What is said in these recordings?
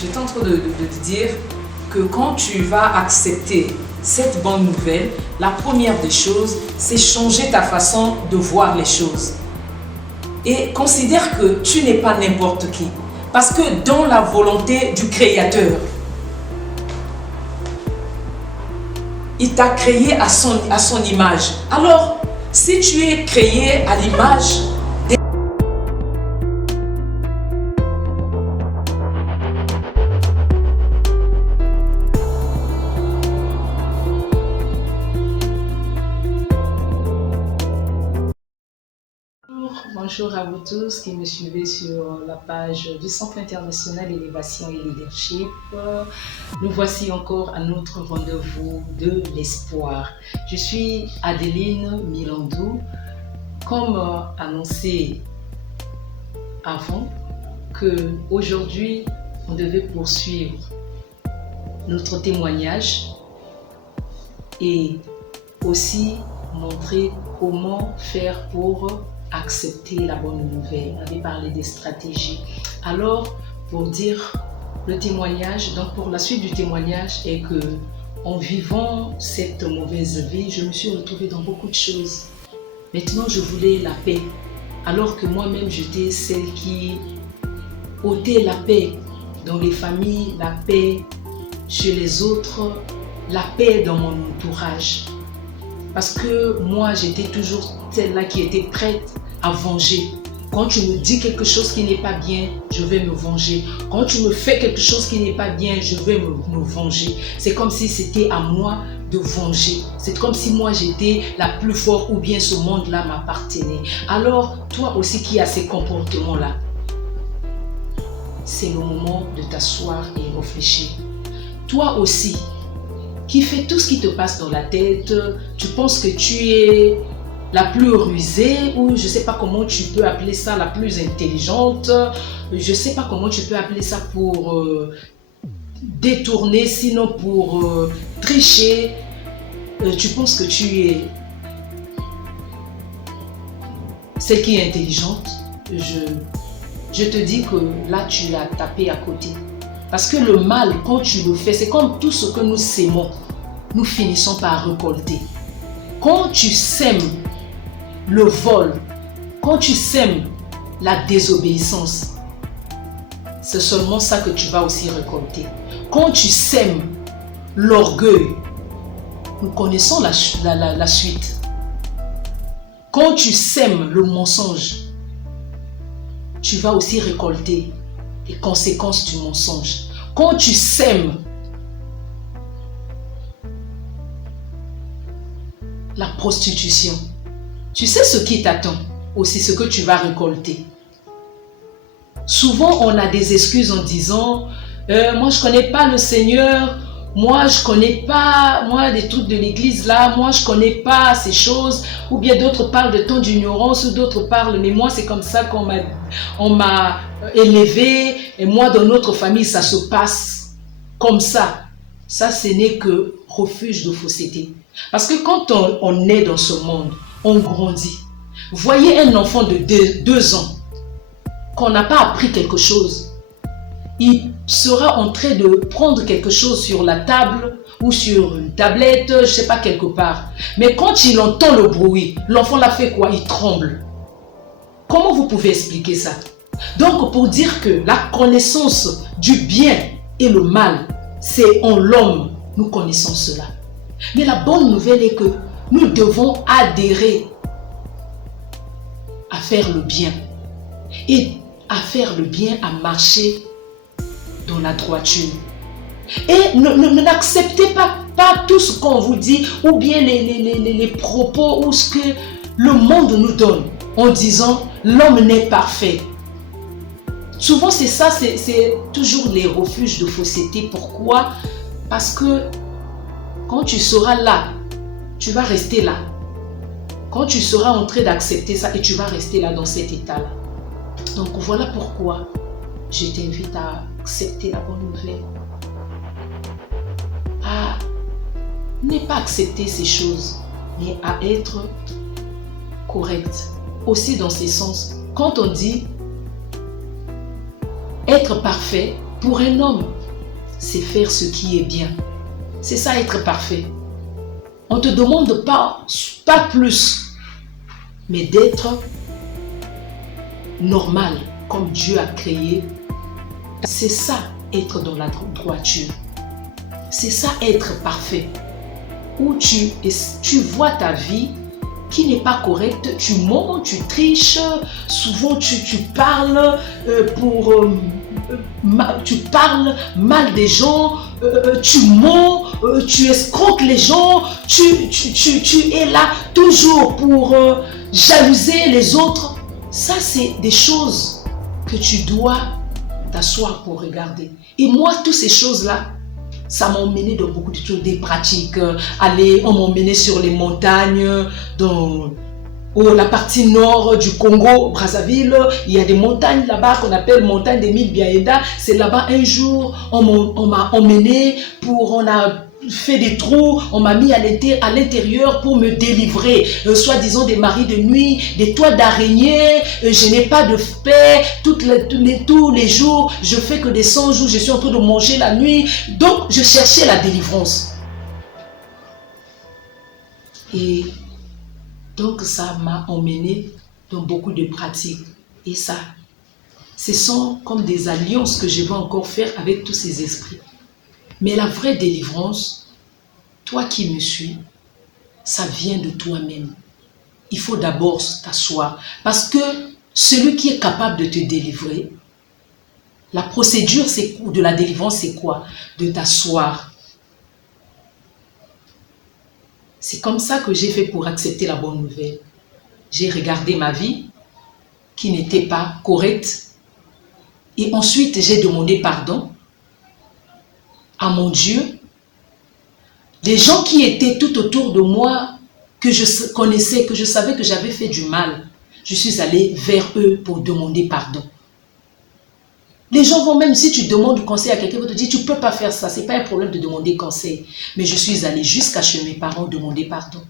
J'étais en train de te dire que quand tu vas accepter cette bonne nouvelle, la première des choses, c'est changer ta façon de voir les choses. Et considère que tu n'es pas n'importe qui. Parce que dans la volonté du Créateur, il t'a créé à son image. Alors, si tu es créé à l'image Bonjour à vous tous qui me suivez sur la page du Centre international Élévation et Leadership. Nous voici encore à notre rendez-vous de l'espoir. Je suis Adeline Milandou. Comme annoncé avant, qu'aujourd'hui on devait poursuivre notre témoignage et aussi montrer comment faire pour accepter la bonne nouvelle. On avait parlé des stratégies. Alors, pour dire le témoignage, donc pour la suite du témoignage est que en vivant cette mauvaise vie, je me suis retrouvée dans beaucoup de choses. Maintenant, je voulais la paix, alors que moi-même, j'étais celle qui ôtait la paix dans les familles, la paix chez les autres, la paix dans mon entourage. Parce que moi, j'étais toujours celle-là qui était prête à venger. Quand tu me dis quelque chose qui n'est pas bien, je vais me venger. Quand tu me fais quelque chose qui n'est pas bien, je vais me venger. C'est comme si c'était à moi de venger. C'est comme si moi j'étais la plus forte ou bien ce monde-là m'appartenait. Alors, toi aussi qui as ces comportements-là, c'est le moment de t'asseoir et réfléchir. Toi aussi, qui fait tout ce qui te passe dans la tête, tu penses que tu es la plus rusée ou je ne sais pas comment tu peux appeler ça, la plus intelligente, je ne sais pas comment tu peux appeler ça pour détourner, sinon pour tricher, tu penses que tu es celle qui est intelligente, je te dis que là tu l'as tapé à côté. Parce que le mal, quand tu le fais, c'est comme tout ce que nous sémons, nous finissons par récolter. Quand tu sèmes le vol, quand tu sèmes la désobéissance, c'est seulement ça que tu vas aussi récolter. Quand tu sèmes l'orgueil, nous connaissons la suite. Quand tu sèmes le mensonge, tu vas aussi récolter les conséquences du mensonge. Quand tu sèmes la prostitution, tu sais ce qui t'attend, aussi ce que tu vas récolter. Souvent, on a des excuses en disant moi je connais pas le Seigneur, moi je connais pas, moi des trucs de l'église là, moi je connais pas ces choses, ou bien d'autres parlent de temps d'ignorance, ou d'autres parlent mais moi c'est comme ça qu'on m'a élevé, et moi dans notre famille ça se passe comme ça. Ça ce n'est que refuge de fausseté. Parce que quand on est dans ce monde, on grandit. Voyez un enfant de 2 ans, qu'on n'a pas appris quelque chose, il sera en train de prendre quelque chose sur la table ou sur une tablette, je ne sais pas, quelque part. Mais quand il entend le bruit, l'enfant l'a fait quoi? Il tremble. Comment vous pouvez expliquer ça? Donc, pour dire que la connaissance du bien et le mal, c'est en l'homme, nous connaissons cela. Mais la bonne nouvelle est que nous devons adhérer à faire le bien. Et à faire le bien, à marcher dans la droiture. Et n'acceptez pas tout ce qu'on vous dit ou bien les propos ou ce que le monde nous donne en disant l'homme n'est parfait. Souvent c'est ça, c'est toujours les refuges de fausseté. Pourquoi? Parce que quand tu seras là, tu vas rester là. Quand tu seras en train d'accepter ça et tu vas rester là dans cet état-là. Donc voilà pourquoi je t'invite à accepter la bonne nouvelle. À ne pas accepter ces choses, mais à être correct. Aussi dans ces sens, quand on dit être parfait, Pour un homme, c'est faire ce qui est bien. C'est ça être parfait. On ne te demande pas plus, mais d'être normal comme Dieu a créé. C'est ça être dans la droiture. C'est ça être parfait. Où tu vois ta vie qui n'est pas correcte, tu mens, tu triches, souvent tu parles tu parles mal des gens, tu mens, tu escroques les gens, tu es là toujours pour jalouser les autres. Ça, c'est des choses que tu dois t'asseoir pour regarder. Et moi, toutes ces choses-là, ça m'a emmené dans beaucoup de choses, des pratiques. On m'a emmené sur les montagnes, dans la partie nord du Congo, Brazzaville. Il y a des montagnes là-bas qu'on appelle montagne des Mille Biaïda. C'est là-bas un jour, on m'a emmené on a fait des trous, on m'a mis à l'intérieur pour me délivrer, soi-disant des maris de nuit, des toits d'araignée, je n'ai pas de paix, tous les jours, je fais que des 100 jours, je suis en train de manger la nuit, donc je cherchais la délivrance. Et donc ça m'a emmené dans beaucoup de pratiques, et ça, ce sont comme des alliances que je vais encore faire avec tous ces esprits. Mais la vraie délivrance, toi qui me suis, ça vient de toi-même. Il faut d'abord t'asseoir. Parce que celui qui est capable de te délivrer, la procédure de la délivrance, c'est quoi? De t'asseoir. C'est comme ça que j'ai fait pour accepter la bonne nouvelle. J'ai regardé ma vie qui n'était pas correcte. Et ensuite, j'ai demandé pardon à mon Dieu. Des gens qui étaient tout autour de moi, que je connaissais, que je savais que j'avais fait du mal, je suis allée vers eux pour demander pardon. Les gens vont, même si tu demandes conseil à quelqu'un, ils vont te dire, tu ne peux pas faire ça, ce n'est pas un problème de demander conseil. Mais je suis allée jusqu'à chez mes parents demander pardon.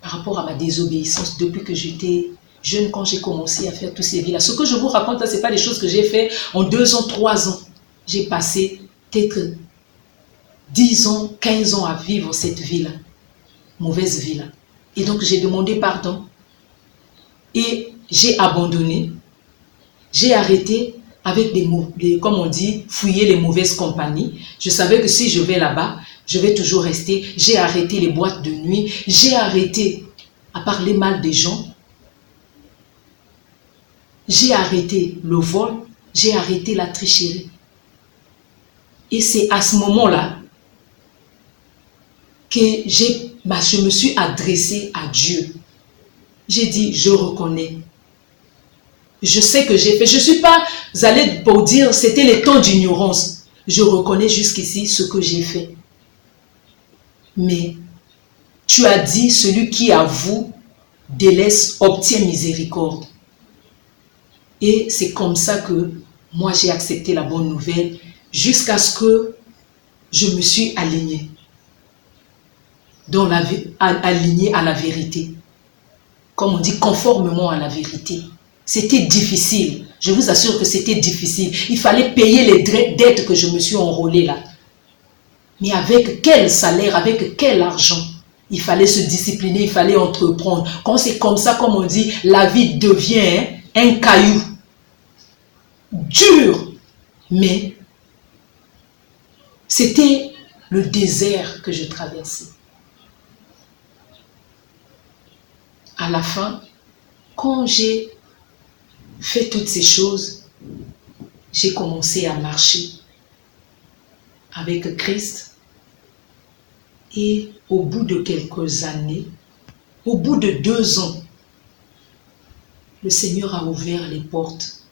Par rapport à ma désobéissance, depuis que j'étais jeune, quand j'ai commencé à faire tous ces vies-là. Ce que je vous raconte là, ce n'est pas des choses que j'ai fait en 2 ans, 3 ans. J'ai passé peut-être 10 ans, 15 ans à vivre cette vie-là, mauvaise vie-là. Et donc j'ai demandé pardon et j'ai abandonné, j'ai arrêté avec comme on dit, fouiller les mauvaises compagnies. Je savais que si je vais là-bas, je vais toujours rester. J'ai arrêté les boîtes de nuit, j'ai arrêté à parler mal des gens, j'ai arrêté le vol, j'ai arrêté la tricherie. Et c'est à ce moment-là que je me suis adressée à Dieu. J'ai dit, je reconnais. Je sais que j'ai fait. Je ne suis pas allée pour dire, c'était les temps d'ignorance. Je reconnais jusqu'ici ce que j'ai fait. Mais tu as dit, celui qui avoue, délaisse, obtient miséricorde. Et c'est comme ça que moi j'ai accepté la bonne nouvelle jusqu'à ce que je me suis alignée. Aligné à la vérité. Comme on dit, conformément à la vérité. C'était difficile. Je vous assure que c'était difficile. Il fallait payer les dettes que je me suis enrôlée là. Mais avec quel salaire, avec quel argent? Il fallait se discipliner, il fallait entreprendre. Quand c'est comme ça, comme on dit, la vie devient un caillou. Dur. Mais c'était le désert que je traversais. À la fin, quand j'ai fait toutes ces choses, j'ai commencé à marcher avec Christ. Et au bout de quelques années, au bout de 2 ans, le Seigneur a ouvert les portes.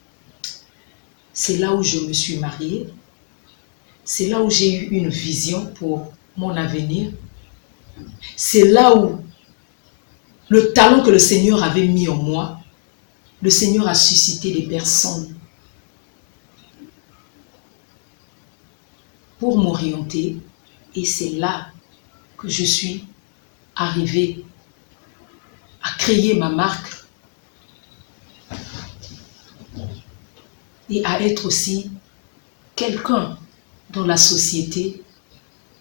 C'est là où je me suis mariée. C'est là où j'ai eu une vision pour mon avenir. C'est là où le talent que le Seigneur avait mis en moi, le Seigneur a suscité des personnes pour m'orienter. Et c'est là que je suis arrivée à créer ma marque et à être aussi quelqu'un dans la société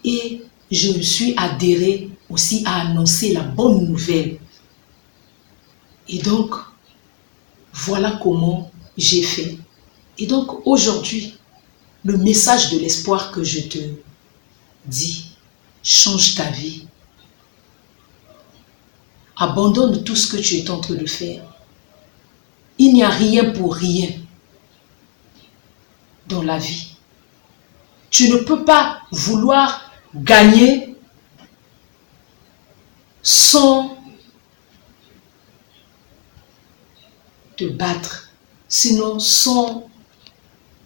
et je me suis adhérée aussi à annoncer la bonne nouvelle. Et donc, voilà comment j'ai fait. Et donc, aujourd'hui, le message de l'espoir que je te dis, change ta vie. Abandonne tout ce que tu es en train de faire. Il n'y a rien pour rien dans la vie. Tu ne peux pas vouloir gagner sans te battre, sinon sans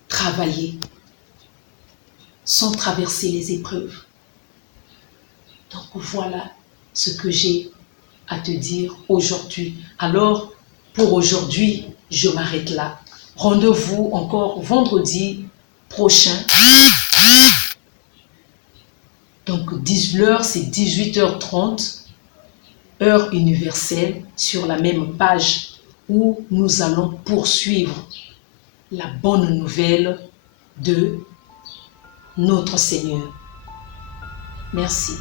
travailler, sans traverser les épreuves. Donc voilà ce que j'ai à te dire aujourd'hui. Alors, pour aujourd'hui, je m'arrête là. Rendez-vous encore vendredi prochain. Donc, l'heure, c'est 18h30, heure universelle, sur la même page où nous allons poursuivre la bonne nouvelle de notre Seigneur. Merci.